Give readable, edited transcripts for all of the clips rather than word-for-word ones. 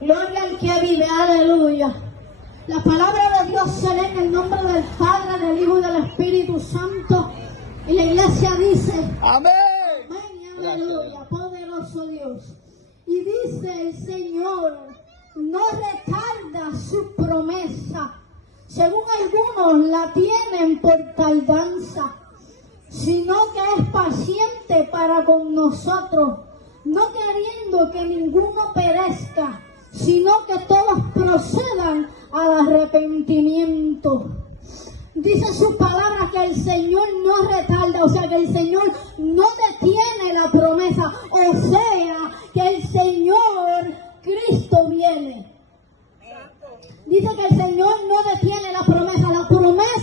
Gloria al que vive, aleluya. La palabra de Dios se lee en el nombre del Padre, del Hijo y del Espíritu Santo. Y la iglesia dice: amén. Amén y aleluya, poderoso Dios. Y dice el Señor: no retarda su promesa, según algunos la tienen por tardanza, sino que es paciente para con nosotros, no queriendo que ninguno perezca, sino que todos procedan al arrepentimiento. Dice su palabra que el Señor no retarda, o sea que el Señor no detiene la promesa, o sea que el Señor Cristo viene. Dice que el Señor no detiene la promesa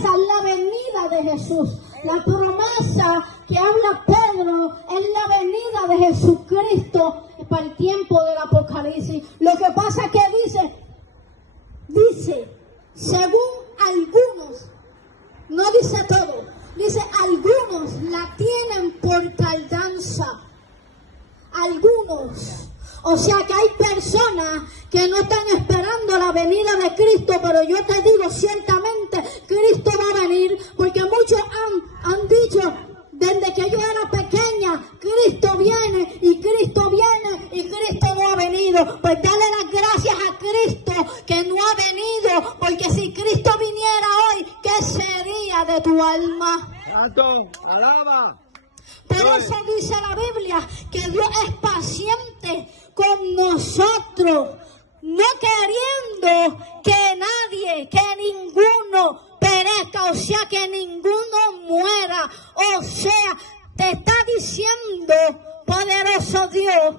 es la venida de Jesús. La promesa que habla Pedro es la venida de Jesucristo para el tiempo del Apocalipsis. Lo que pasa es que dice, según algunos, no dice todo, dice algunos la tienen por tardanza. Algunos. O sea que hay personas que no están esperando la venida de Cristo, pero yo te digo ciertamente, Cristo va a venir, porque muchos han dicho desde que yo era pequeña, Cristo viene y Cristo viene y Cristo no ha venido. Pues dale las gracias a Cristo que no ha venido, porque si Cristo viniera hoy, ¿qué sería de tu alma? Santo, alaba. Por eso dice la Biblia que Dios es paciente con nosotros, no queriendo que nadie, que ninguno perezca, o sea, que ninguno muera. O sea, te está diciendo, poderoso Dios,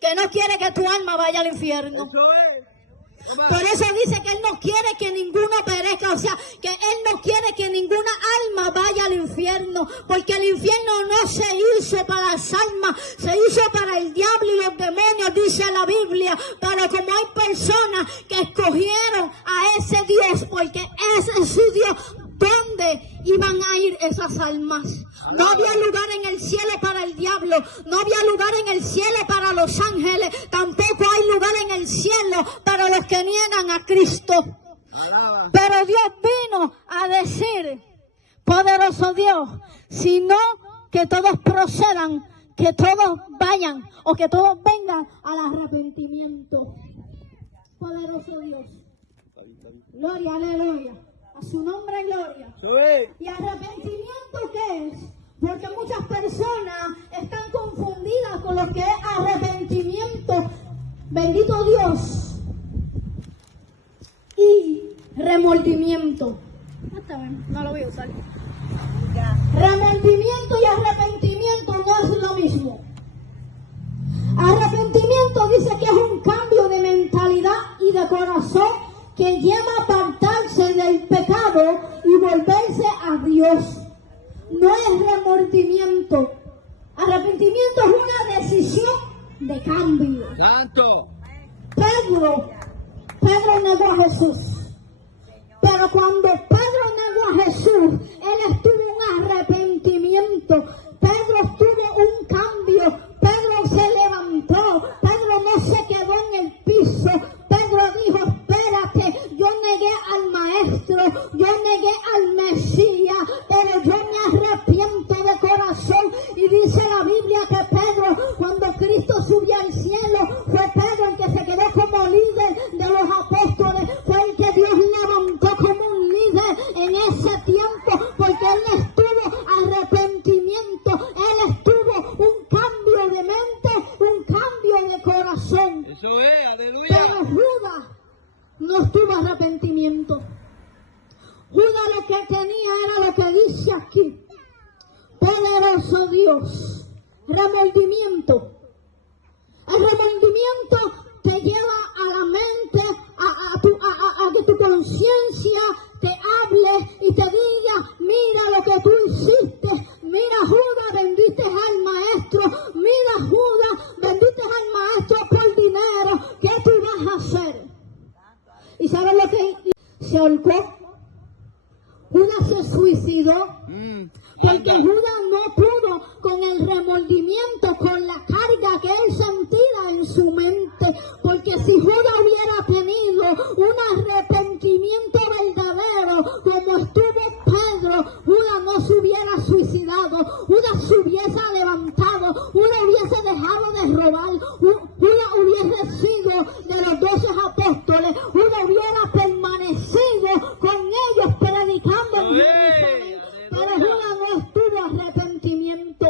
que no quiere que tu alma vaya al infierno. Eso es. Por eso dice que Él no quiere que ninguno perezca, o sea, que Él no quiere que ninguna alma vaya al infierno, porque el infierno no se hizo para las almas, se hizo para el diablo y los demonios, dice la Biblia. Pero como hay personas que escogieron a ese Dios, porque ese es su Dios, ¿dónde iban a ir esas almas? No había lugar en el cielo para el diablo, no había lugar en el cielo para los ángeles, tampoco hay lugar en el cielo para los que niegan a Cristo. Pero Dios vino a decir, poderoso Dios, sino que todos procedan, que todos vayan o que todos vengan al arrepentimiento. Poderoso Dios. Gloria, aleluya. A su nombre, gloria. ¿Y arrepentimiento qué es? Porque muchas personas están confundidas con lo que es arrepentimiento, bendito Dios, y remordimiento. No lo voy a usar. Remordimiento y arrepentimiento no es lo mismo. Arrepentimiento dice que es un cambio de mentalidad y de corazón que lleva a apartarse del pecado y volverse a Dios. No es remordimiento. Arrepentimiento es una decisión de cambio. Santo. Pedro negó a Jesús. Pero cuando Pedro negó a Jesús, él estuvo en un arrepentimiento. Pedro tuvo un cambio. Pedro se levantó. Pedro no se quedó en el piso. Pedro dijo, espérate, yo negué al maestro, yo negué al Mesías, pero yo me arrepiento de corazón. Y dice la Biblia que Pedro, cuando Cristo subió al cielo, fue Pedro el que se quedó como líder de los apóstoles, fue el que Dios levantó como un líder en ese tiempo, porque él estuvo arrepentimiento, él estuvo un cambio de mente, un cambio de corazón. Eso es, aleluya. Pero Judas no tuvo arrepentimiento. Judas lo que tenía era lo que dice aquí. Poderoso Dios. Remordimiento. El remordimiento te lleva a la mente, a que tu conciencia te hable y te diga, mira lo que tú hiciste. Mira, Judas, vendiste al maestro. Mira, Judas, vendiste al maestro por dinero. ¿Qué tú vas a hacer? ¿Y sabes lo que se ahorcó? Judas se suicidó. Porque Judas no pudo con el remordimiento, con la carga que él sentía se hubiese levantado, una hubiese dejado de robar, una hubiese sido de los 12 apóstoles, una hubiera permanecido con ellos predicando en Jerusalén, pero una no estuvo arrepentimiento,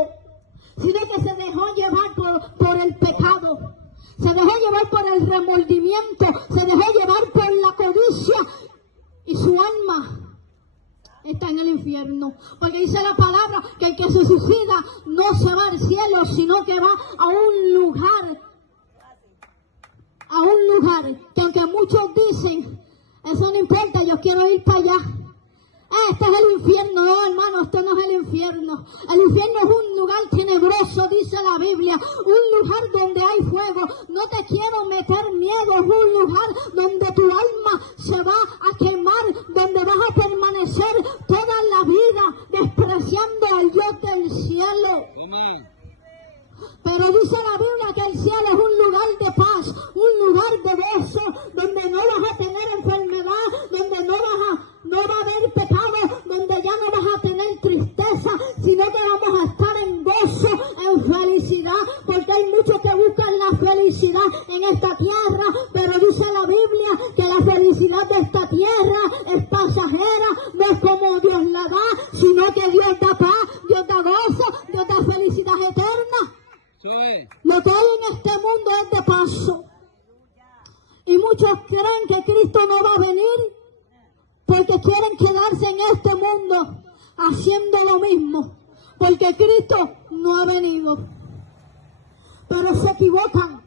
sino que se dejó llevar por el pecado, se dejó llevar por el remordimiento, se dejó llevar por la codicia, y su alma está en el infierno, porque dice la palabra que el que se suicida no se va al cielo, sino que va a un lugar que aunque muchos dicen, eso no importa, yo quiero ir para allá. Este es el infierno. No, hermano, esto no es el infierno. El infierno es un lugar tenebroso, dice la Biblia, un lugar donde hay fuego. No te quiero meter miedo, es un lugar donde tu alma se va a quemar, donde vas a permanecer toda la vida despreciando al Dios del cielo. Pero dice la Biblia que el cielo es un lugar de paz, un lugar de gozo, donde no vas a tener enfermedad, donde no va a haber pecado, donde ya no vas a tener tristeza, sino que vamos a estar en gozo, en felicidad, porque hay muchos que buscan la felicidad en esta tierra, pero dice la Biblia que la felicidad de esta tierra es pasajera, no es como Dios la da, sino que Dios da paz, Dios da gozo, Dios da felicidad eterna. Lo que hay en este mundo es de paso. Y muchos creen que Cristo no va a venir porque quieren quedarse en este mundo haciendo lo mismo, porque Cristo no ha venido. Pero se equivocan,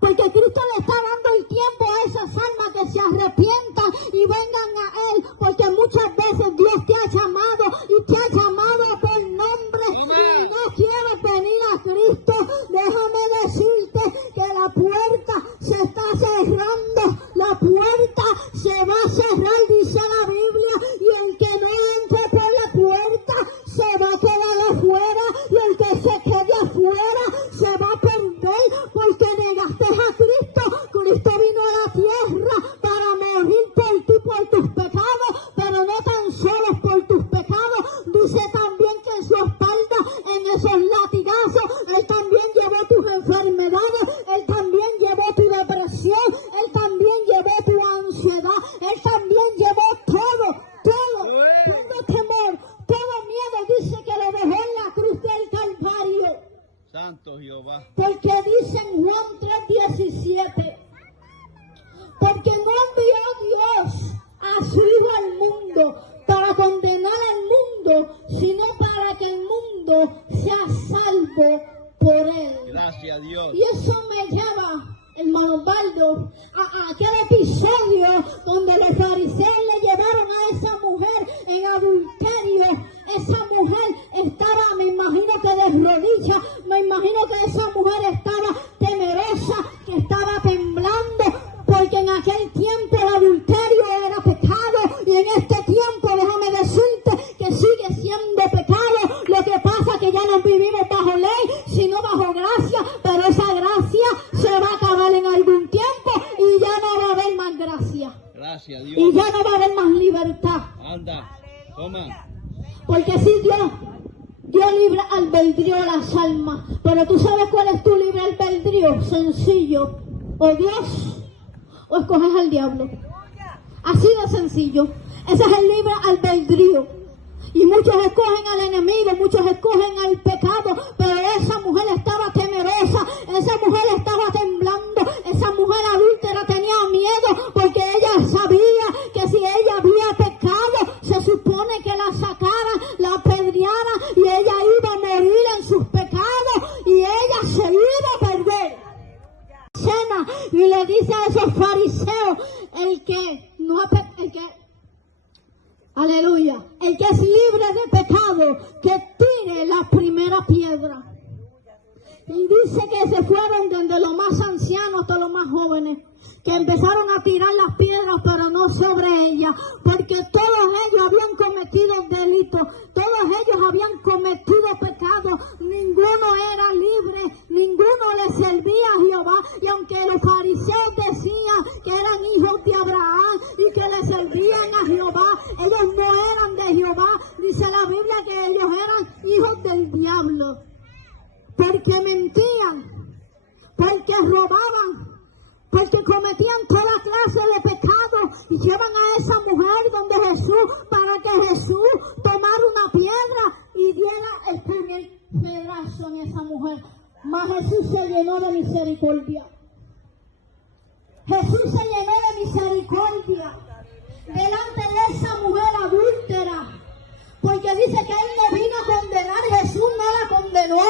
porque Cristo le está dando el tiempo a esas almas que se arrepientan y vengan a Él, porque muchas veces Dios te ha llamado y te ha llamado por nombre. Si no quieres venir a Cristo, déjame decirte que la puerta se está cerrando, la puerta se va a cerrar, dice la Biblia, y el que no entre por la puerta se va a quedar afuera, y el que se quede afuera se va a perder, porque negaste a Cristo. Cristo vino a la tierra para morir por ti, por tus pecados, pero no tan solo por tus pecados. Dice también que en su espalda, en esos latigazos, Él también llevó tus enfermedades, Él también llevó tu depresión, Él también llevó tu ansiedad, Él también llevó todo temor, todo miedo. Dice que lo dejó en la cruz del Calvario. Santo Jehová. Porque dice en Juan 3:17, porque no envió Dios a su Hijo al mundo para condenar al mundo, sino para que el mundo sea salvo por Él. Gracias a Dios. Y eso me lleva, hermano Baldo, a aquel episodio donde los fariseos le llevaron a esa mujer en adulterio. Esa mujer estaba, me imagino que de rodillas, me imagino que esa mujer estaba temerosa, que estaba temblando, porque en aquel tiempo el adulterio era pecado, y en este tiempo, déjame decirte, que sigue siendo pecado. Lo que pasa es que ya no vivimos bajo ley, sino bajo gracia, pero esa gracia se va a acabar en algún tiempo, y ya no va a haber más gracia. Gracias a Dios. Y ya no va a haber más libertad. Anda, toma. Porque si Dios libre albedrío a las almas, pero tú sabes cuál es tu libre albedrío, sencillo, o Dios o escoges al diablo, así de sencillo. Ese es el libre albedrío, y muchos escogen al enemigo, muchos escogen al pecado, pero esa mujer estaba temerosa, esa mujer estaba temblando, esa mujer adúltera tenía miedo, porque ella sabía que si ella había pecado, se supone que la sacaran, la apedrearan, y ella iba a morir en sus pecados, y ella se iba a perder. Y le dice a esos fariseos, aleluya, el que es libre de pecado, que tire la primera piedra. Y dice que se fueron desde los más ancianos hasta los más jóvenes, que empezaron a tirar las piedras, pero no sobre ella, porque todos ellos habían cometido delitos, todos ellos habían cometido pecados, ninguno era libre, ninguno le servía a Jehová. Y aunque los fariseos decían que eran hijos de Abraham y que le servían a Jehová, ellos no eran de Jehová. Dice la Biblia Biblia que ellos eran hijos del diablo, porque mentían, porque robaban, porque cometían toda clase de pecados y llevan a esa mujer donde Jesús para que Jesús tomara una piedra y diera el primer pedazo en esa mujer. Mas Jesús se llenó de misericordia. Jesús se llenó de misericordia delante de esa mujer adúltera, porque dice que Él no vino a condenar, Jesús no la condenó.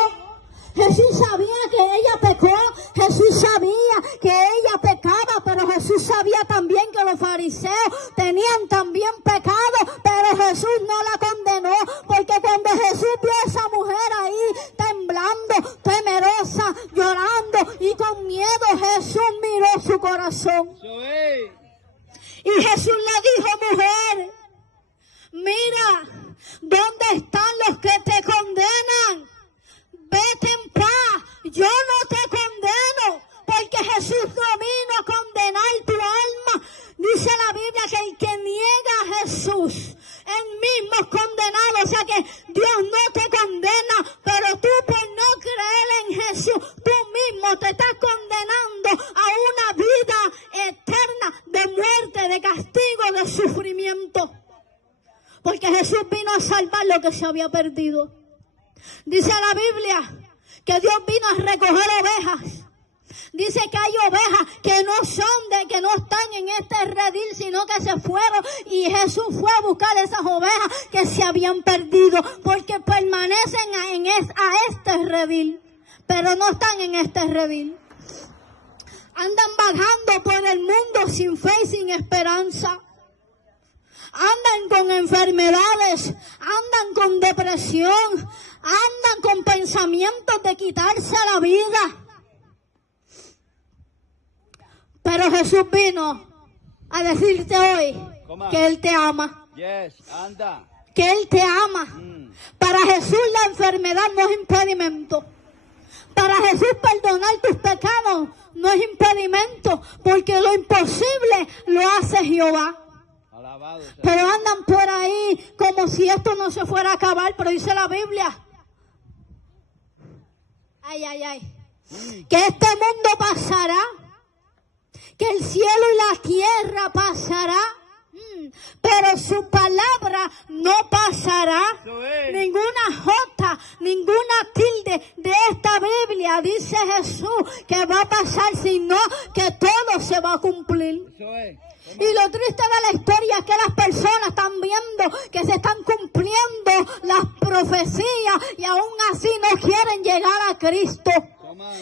Jesús sabía que ella pecó, Jesús sabía que ella pecaba, pero Jesús sabía también que los fariseos tenían también pecado, pero Jesús no la condenó, porque cuando Jesús vio a esa mujer ahí temblando, temerosa, llorando y con miedo, Jesús miró su corazón. Y Jesús le dijo, mujer, mira, ¿dónde están los que te condenan? Vete en paz, yo no te condeno, porque Jesús no vino a condenar tu alma. Dice la Biblia que el que niega a Jesús, él mismo es condenado. O sea que Dios no te condena, pero tú por no creer en Jesús, tú mismo te estás condenando a una vida eterna de muerte, de castigo, de sufrimiento. Porque Jesús vino a salvar lo que se había perdido. Dice la Biblia que Dios vino a recoger ovejas. Dice que hay ovejas que no son que no están en este redil, sino que se fueron. Y Jesús fue a buscar esas ovejas que se habían perdido, porque permanecen a este redil, pero no están en este redil. Andan vagando por el mundo sin fe y sin esperanza. Andan con enfermedades, andan con depresión, andan con pensamientos de quitarse la vida. Pero Jesús vino a decirte hoy que Él te ama. Que Él te ama. Para Jesús la enfermedad no es impedimento. Para Jesús perdonar tus pecados no es impedimento, porque lo imposible lo hace Jehová. Pero andan por ahí como si esto no se fuera a acabar, pero dice la Biblia, que este mundo pasará, que el cielo y la tierra pasará, pero su palabra no pasará. Ninguna jota, ninguna tilde de esta Biblia dice Jesús que va a pasar, sino que todo se va a cumplir. Y lo triste de la historia es que las personas están viendo que se están cumpliendo las profecías y aún así no quieren llegar a Cristo.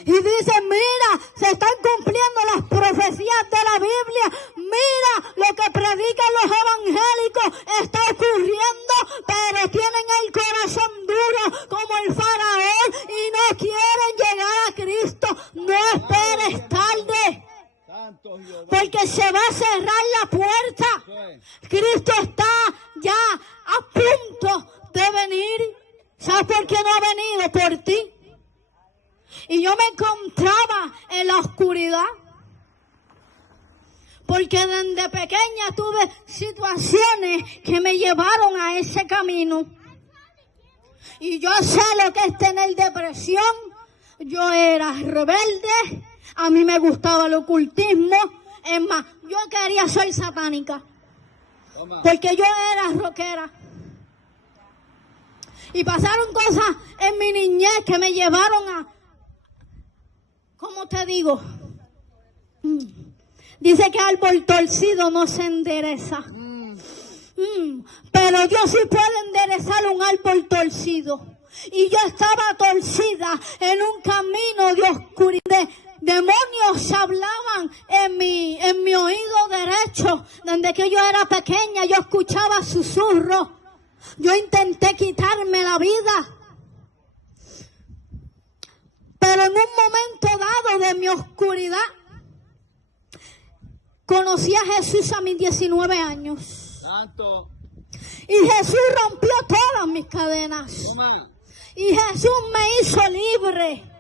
Y dicen, mira, se están cumpliendo las profecías de la Biblia. Mira, lo que predican los evangélicos está ocurriendo, pero tienen el corazón duro como el faraón y no quieren llegar a Cristo. No esperes tarde, porque se va a cerrar la puerta. Cristo está ya a punto de venir. ¿Sabes por qué no ha venido? Por ti. Y yo me encontraba en la oscuridad, porque desde pequeña tuve situaciones que me llevaron a ese camino. Y yo sé lo que es tener depresión. Yo era rebelde, a mí me gustaba el ocultismo. Es más, yo quería ser satánica, porque yo era rockera. Y pasaron cosas en mi niñez que me llevaron a... ¿Cómo te digo? Dice que árbol torcido no se endereza. Pero Dios sí puede enderezar un árbol torcido. Y yo estaba torcida en un camino de oscuridad. Demonios hablaban en mi oído derecho. Desde que yo era pequeña yo escuchaba susurros. Yo intenté quitarme la vida. Pero en un momento dado de mi oscuridad, conocí a Jesús a mis 19 años. Santo. Y Jesús rompió todas mis cadenas. Y Jesús me hizo libre.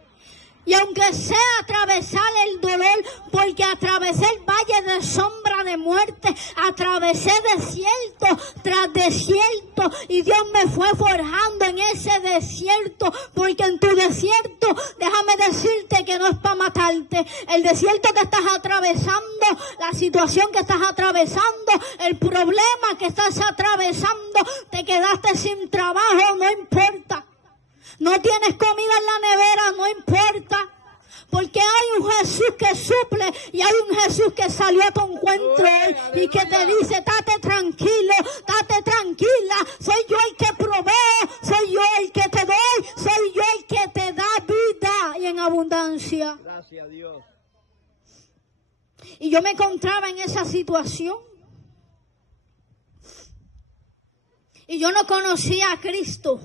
Y aunque sea atravesar el dolor, porque atravesé el valle de sombra de muerte, atravesé desierto tras desierto, y Dios me fue forjando en ese desierto, porque en tu desierto, déjame decirte que no es para matarte. El desierto que estás atravesando, la situación que estás atravesando, el problema que estás atravesando, te quedaste sin trabajo, no importa. No tienes comida en la nevera, no importa. Porque hay un Jesús que suple y hay un Jesús que salió a tu encuentro hoy y que te dice, date tranquilo, date tranquila. Soy yo el que provee, soy yo el que te doy, soy yo el que te da vida y en abundancia. Gracias a Dios. Y yo me encontraba en esa situación. Y yo no conocía a Cristo.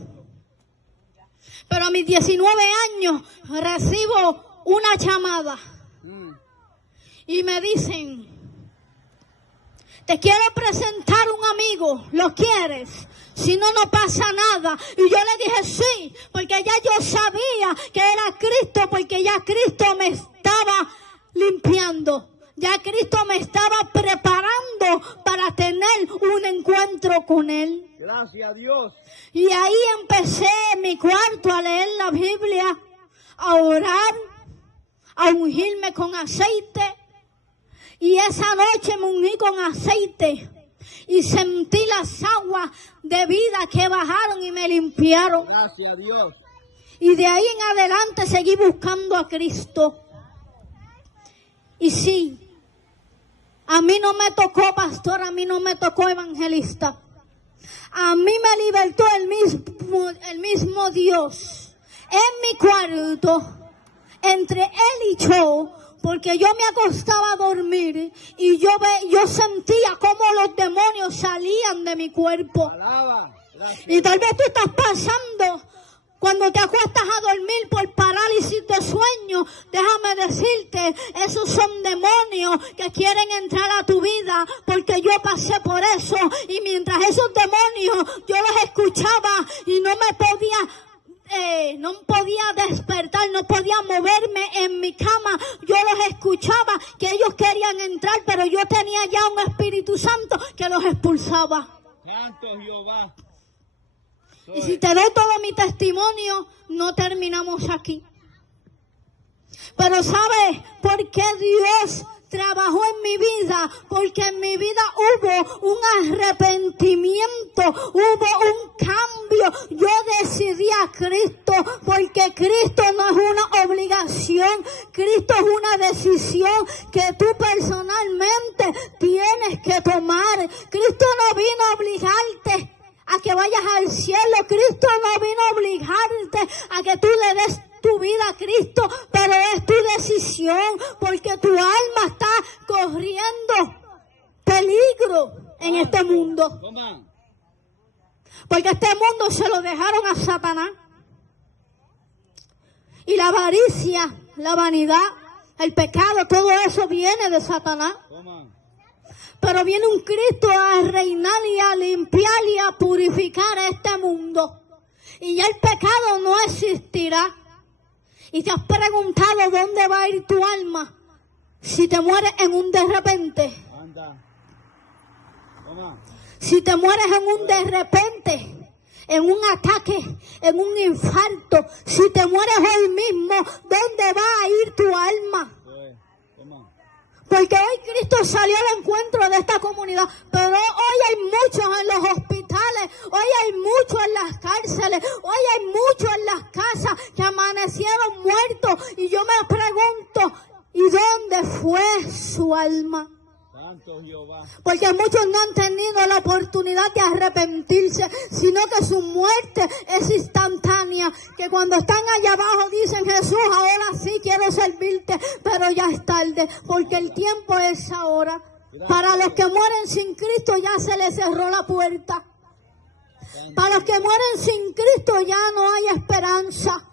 Pero a mis 19 años recibo una llamada y me dicen, te quiero presentar un amigo, ¿lo quieres? Si no, no pasa nada. Y yo le dije sí, porque ya yo sabía que era Cristo, porque ya Cristo me estaba limpiando. Ya Cristo me estaba preparando para tener un encuentro con Él. Gracias a Dios. Y ahí empecé en mi cuarto a leer la Biblia, a orar, a ungirme con aceite. Y esa noche me ungí con aceite y sentí las aguas de vida que bajaron y me limpiaron. Gracias a Dios. Y de ahí en adelante seguí buscando a Cristo. Y sí, a mí no me tocó pastor, a mí no me tocó evangelista. A mí me libertó el mismo Dios en mi cuarto, entre Él y yo, porque yo me acostaba a dormir y yo sentía cómo los demonios salían de mi cuerpo. Alaba. Gracias. Y tal vez tú estás pasando cuando te acuestas a dormir por parálisis de sueño. Déjame decirte, esos son demonios que quieren entrar a tu vida, porque yo pasé por eso. Y mientras esos demonios yo los escuchaba y no podía despertar, no podía moverme en mi cama, yo los escuchaba que ellos querían entrar, pero yo tenía ya un Espíritu Santo que los expulsaba. Santo Jehová. Y si te doy todo mi testimonio, no terminamos aquí. Pero ¿sabes por qué Dios trabajó en mi vida? Porque en mi vida hubo un arrepentimiento, hubo un cambio. Yo decidí a Cristo, porque Cristo no es una obligación, Cristo es una decisión que tú personalmente tienes que tomar. Cristo no vino a obligarte a que vayas al cielo. Cristo no vino a obligarte a que tú le des tu vida a Cristo, pero es tu decisión, porque tu alma está corriendo peligro en este mundo. Toma. Porque este mundo se lo dejaron a Satanás. Y la avaricia, la vanidad, el pecado, todo eso viene de Satanás. Toma. Pero viene un Cristo a reinar y a limpiar y a purificar este mundo. Y ya el pecado no existirá. Y te has preguntado dónde va a ir tu alma si te mueres en un de repente. Anda. Toma. Si te mueres en un de repente, en un ataque, en un infarto, si te mueres hoy mismo, ¿dónde va a ir tu alma? Toma. Porque hoy Cristo salió al encuentro de esta comunidad, pero hoy hay muchos en los hospitales, hoy hay muchos en las cárceles, hoy hay muchos en las casas que amanecieron muertos. Y yo me pregunto, ¿y dónde fue su alma? Santo Jehová. Porque muchos no han tenido la oportunidad de arrepentirse, sino que su muerte es instantánea. Que cuando están allá abajo dicen, Jesús, ahora sí quiero servirte, pero ya es tarde, porque el tiempo es ahora. Para los que mueren sin Cristo ya se les cerró la puerta. Para los que mueren sin Cristo ya no hay esperanza.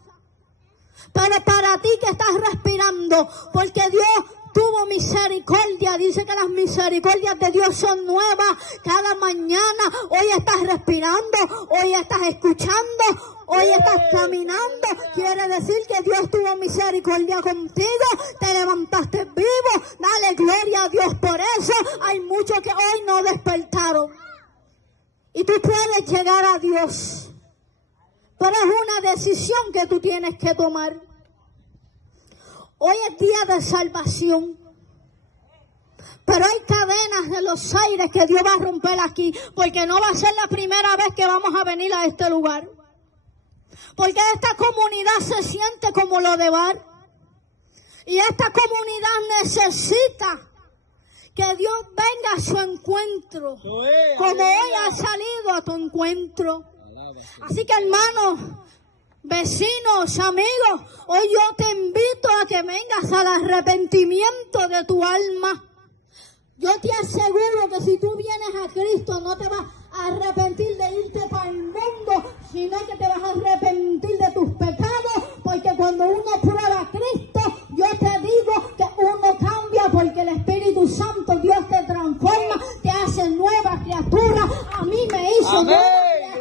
Pero para ti que estás respirando, porque Dios tuvo misericordia. Dice que las misericordias de Dios son nuevas cada mañana. Hoy estás respirando, hoy estás escuchando, hoy estás caminando. Quiere decir que Dios tuvo misericordia contigo. Te levantaste vivo. Dale gloria a Dios por eso. Hay muchos que hoy no despertaron. Y tú puedes llegar a Dios. Pero es una decisión que tú tienes que tomar. Hoy es día de salvación. Pero hay cadenas de los aires que Dios va a romper aquí. Porque no va a ser la primera vez que vamos a venir a este lugar. Porque esta comunidad se siente como lo de Bar. Y esta comunidad necesita que Dios venga a su encuentro. Como hoy ha salido a tu encuentro. Así que hermanos, vecinos, amigos, hoy yo te invito a que vengas al arrepentimiento de tu alma. Yo te aseguro que si tú vienes a Cristo no te vas a arrepentir de irte para el mundo, sino que te vas a arrepentir de tus pecados, porque cuando uno prueba a Cristo, yo te digo que uno cambia porque el Espíritu Santo, Dios te transforma, te hace nueva criatura. A mí me hizo nueva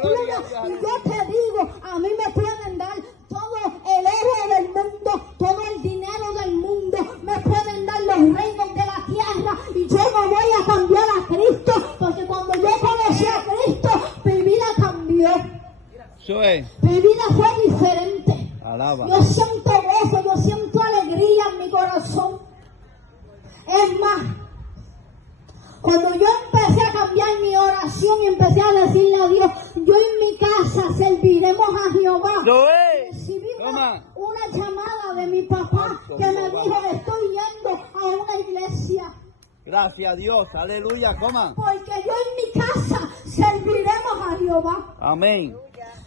criatura y yo te digo, a mí me pueden dar todo el oro del mundo, todo el dinero del mundo, me pueden dar los reinos de la tierra y yo no voy a cambiar a Cristo, porque cuando yo conocí a Cristo, mi vida cambió. Mi vida fue diferente. Alaba. Yo siento gozo, yo siento alegría en mi corazón. Es más, cuando yo empecé a cambiar mi oración y empecé a decirle a Dios, yo en mi casa serviremos a Jehová. Recibí una llamada de mi papá que me dijo, estoy yendo a una iglesia. Gracias a Dios, aleluya, coma. Porque yo en mi casa serviremos a Jehová. Amén.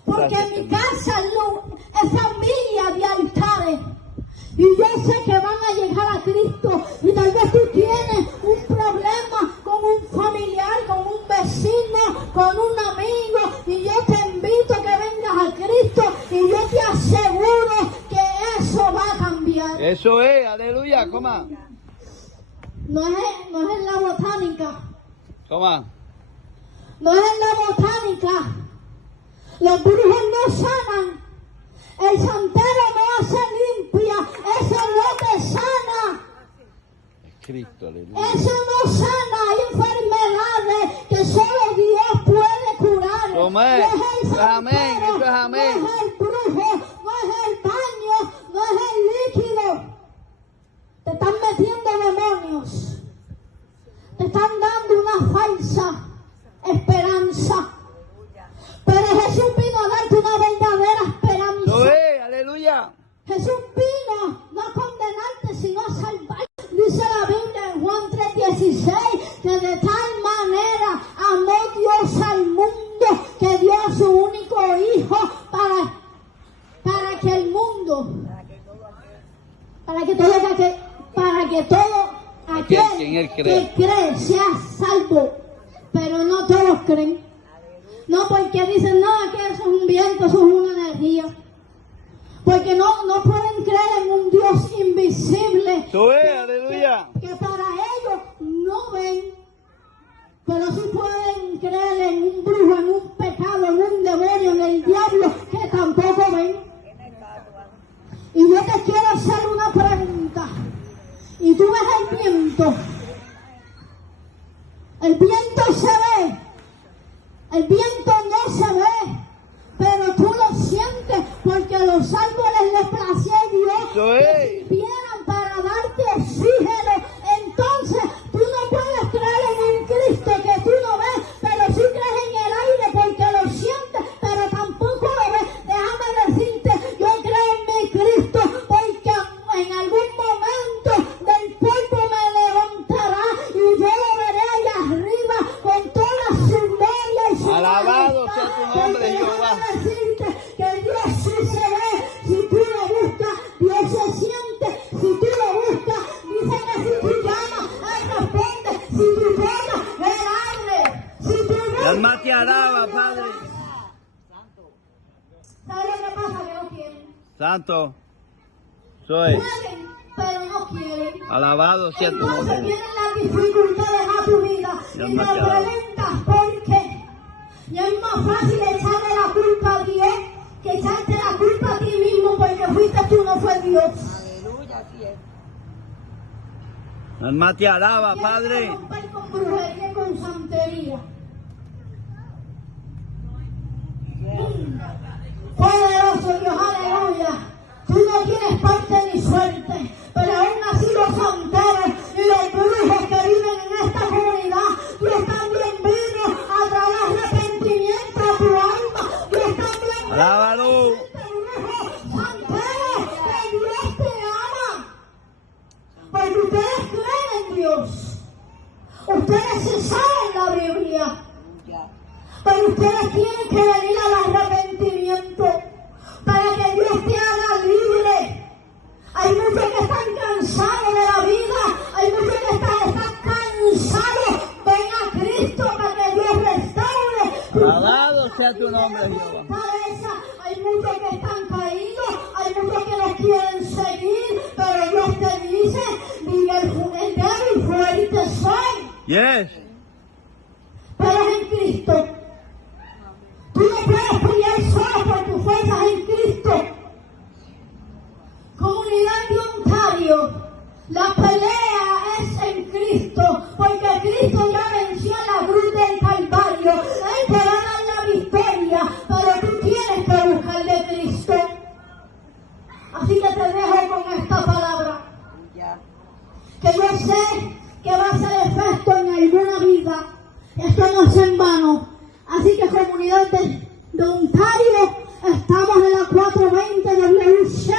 Porque en mi casa es familia de altares. Y yo sé que van a llegar a Cristo. Y tal vez tú tienes un problema con un familiar, con un vecino, con un amigo. Y yo te invito a que vengas a Cristo. Y yo te aseguro que eso va a cambiar. Eso es, aleluya, coma. No es en la botánica. Coma. No es en la botánica. Los brujos no sanan. El santero no hace limpia. Eso no te sana. Cristo, aleluya. Eso no sana. Hay enfermedades que solo Dios puede curar. Amén. No es el santero, Amén. Eso es amén. no es el brujo, no es el baño, no es el líquido. Te están metiendo demonios. Te están dando una falsa esperanza. Pero Jesús vino a darte una verdadera esperanza. Eso es, aleluya. Jesús vino no a condenarte, sino a salvar. Dice la Biblia en Juan 3:16, que de tal manera amó Dios al mundo, que dio a su único hijo para que el mundo, para que todo aquel que cree sea salvo. Pero no todos creen. No, porque dicen, no, que eso es un viento, eso es una energía. Porque no pueden creer en un Dios invisible. Eso es, aleluya. Que para ellos no ven. Pero sí pueden creer en un brujo, en un pecado, en un demonio, en el diablo, que tampoco ven. Y yo te quiero hacer una pregunta. Y tú ves el viento. El viento se ve. El viento no se ve, pero tú lo sientes porque los árboles les placía a Dios que sirvieran para darte oxígeno. Entonces, tú no puedes creer en un Cristo que tú no ves, pero sí crees en el aire porque lo sientes, pero tampoco lo ves. Déjame decirte, yo creo en mi Cristo porque en algún momento del polvo me levantará y yo lo veré allá arriba con toda su gloria y su Alabado sea tu nombre, Jehová. Déjame decirte que Dios sí se ve. Si tú lo buscas, Dios se siente. Si tú lo buscas, dice que si tú llamas, Él responde. Si tú tocas, Él abre. Si tú El alma te alaba, Padre. ¿sabes lo que pasa? Que no quieren. Santo. Soy. Pueden, pero no quieren. Alabado sea tu Entonces nombre. vienen las dificultades a tu vida y te preguntas por qué. Y es más fácil echarle la culpa a Dios que echarte la culpa a ti mismo porque fuiste tú, no fue Dios. Aleluya, así es. Alma te alaba, Padre. Quiero romper con brujería y con santería. Poderoso Dios, aleluya. Tú no tienes parte ni suerte, pero aún así los santeros y los brujos que viven en esta comunidad, Dios también vino a traer arrepentimiento a tu alma. Dios también vino Alábalo. santero, que Dios te ama. Porque ustedes creen en Dios. Ustedes se saben la Biblia. Ya. Pero ustedes tienen que venir al arrepentimiento para que Dios te haga libre. Hay muchos que están cansados de la vida. Hay muchos que están cansados. Ven a Cristo para que Dios restaure. Alabado sea tu nombre, Jehová. Cabeza. Hay muchos que están caídos. Hay muchos que no quieren seguir. Pero Dios te dice, diga el débil fuerte soy. Yes. Pero es en Cristo. Tú no puedes pelear solo por tus fuerzas en Cristo. Comunidad de Ontario, la pelea es en Cristo, porque Cristo ya venció la cruz del Calvario. Él te va a dar la victoria, pero tú tienes que buscar de Cristo. Así que te dejo con esta palabra, Ya. que yo sé que va a hacer efecto en alguna vida. Esto no es en vano. Así que comunidad de Ontario, estamos en la 420 WC